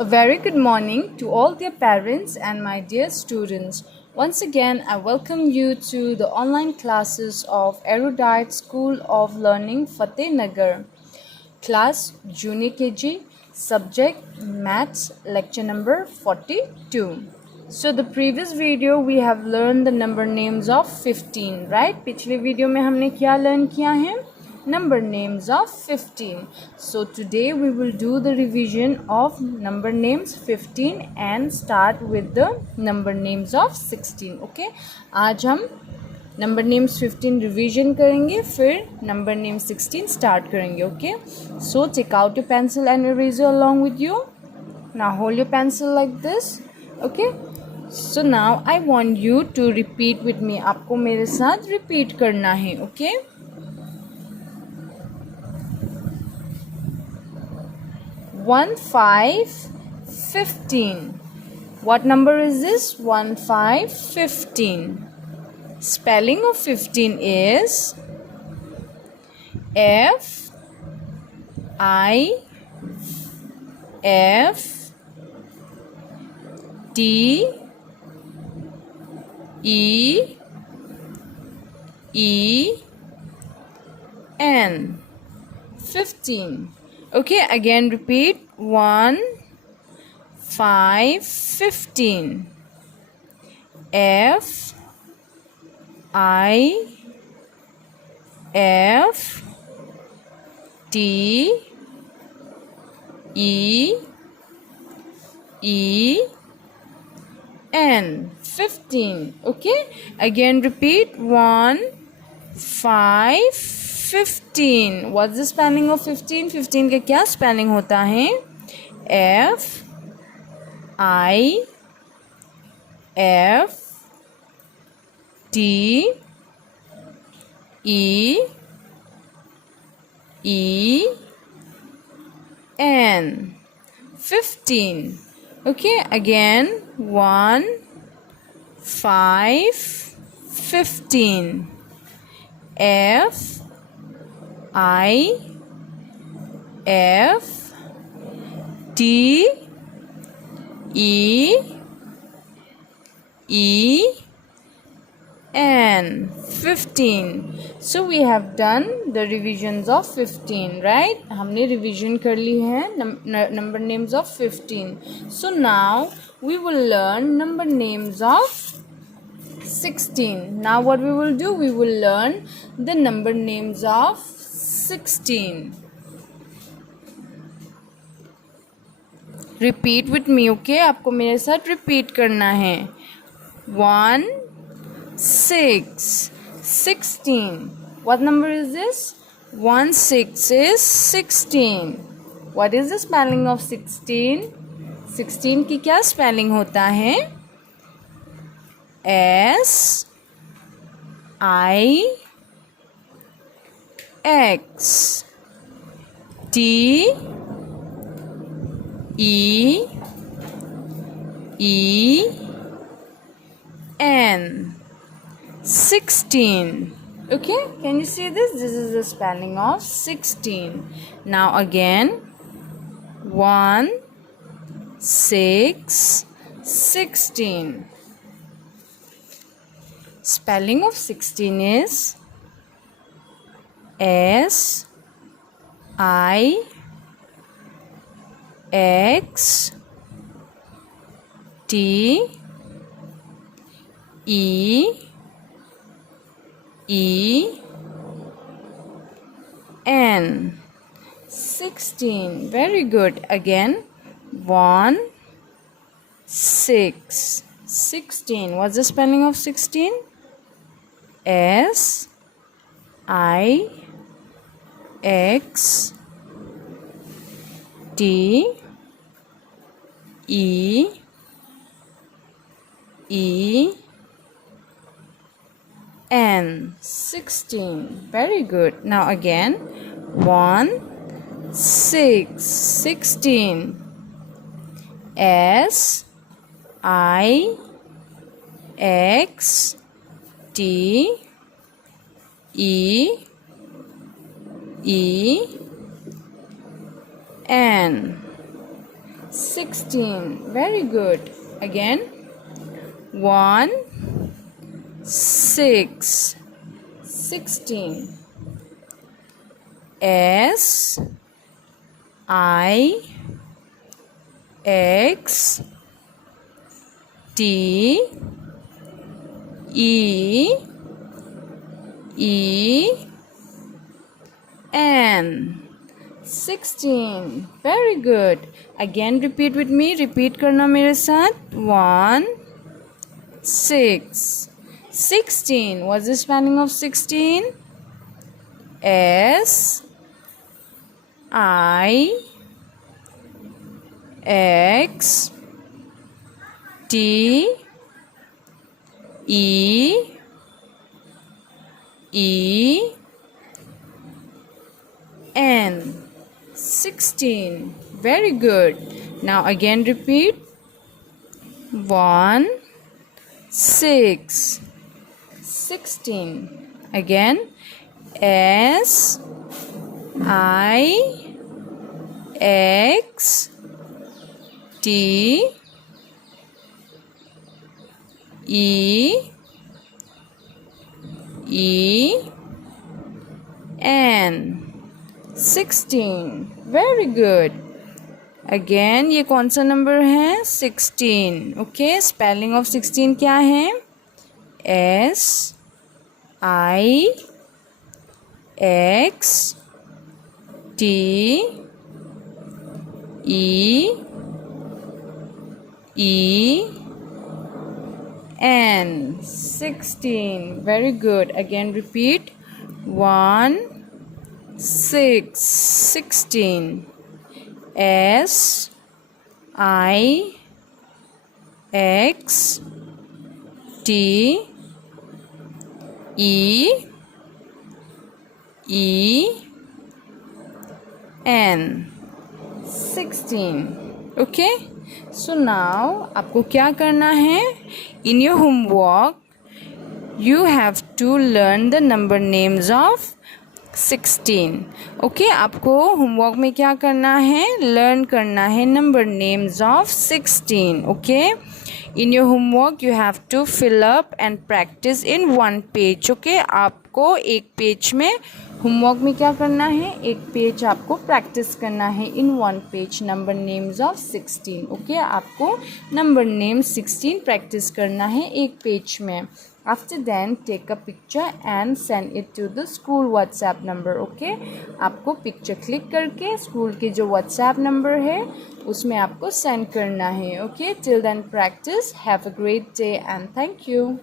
A very good morning to all dear parents and my dear students. Once again, I welcome you to the online classes of Erudite School of Learning Fatehnagar. Class Junior KG, subject Maths, lecture number 42. So the previous video we have learned the number names of 15, right? पिछले video में हमने क्या learn किया है? Number names of 15. So today we will do the revision of number names 15 and start with the number names of 16. Okay? आज हम number names 15 revision करेंगे, फिर नंबर नेम 16 स्टार्ट करेंगे. Okay, so take out your pencil and eraser along with you. Now hold your pencil like this. Okay, so now I want you to repeat with me. आपको मेरे साथ repeat करना है. Okay, 1 5 15. What number is this? 1 5 15. Spelling of 15 is F I F T E E N. 15. Okay, again repeat. 1 5 15. F I F T E E N. 15. Okay, again repeat. 1 5 15. What's the spelling of 15? 15 का क्या spelling होता है? F I F T E E N. 15. Okay, again. 1 5 15. F I F T E E N. 15. So we have done the revisions of 15, right? हमने revision कर ली है number names of 15. So now we will learn number names of 16. Now what we will do? We will learn the number names of 16. Repeat with me, okay? आपको मेरे साथ repeat करना है. 1 6 16. What number is this? 1 6 is 16. What is the spelling of 16? 16 की क्या spelling होता है? S I X T E E N. 16. Okay, can you see this? This is the spelling of 16. Now again. 1 6 16. Spelling of 16 is S I X T E E N. 16. Very good. Again. 1 6 16. What's the spelling of 16? S I X T E E N. 16. Very good. Now again. 1 6 16. S I X T E E N. 16. Very good. Again. 1, 6. 16. S I X T E E N. 16. Very good. Again repeat with me. Repeat करना मेरे साथ. 1, 6. 16. What's the spelling of 16? S I X T E E N. 16. Very good. Now again repeat. 1, 6. 16. Again. S I X T E E N. 16. Very good. Again ये कौन सा number है? 16. Okay, spelling of 16 क्या है? S I X T E E N. 16. Very good. Again repeat. 1, 6. 16. S I X T E E N. 16. Okay, so now आपको क्या करना है? In your homework you have to learn the number names of 16. Okay, आपको homework में क्या करना है? Learn करना है number names of 16. Okay, in your homework you have to fill up and practice in one page. Okay, आपको एक page में होमवर्क में क्या करना है? एक पेज आपको प्रैक्टिस करना है in one page number names of 16. Okay, आपको नंबर नेम 16 प्रैक्टिस करना है एक पेज में. After then take a picture and send it to the school WhatsApp number. Okay, आपको पिक्चर क्लिक करके स्कूल के जो व्हाट्सएप नंबर है उसमें आपको सेंड करना है. Okay, till then practice. Have a great day and thank you.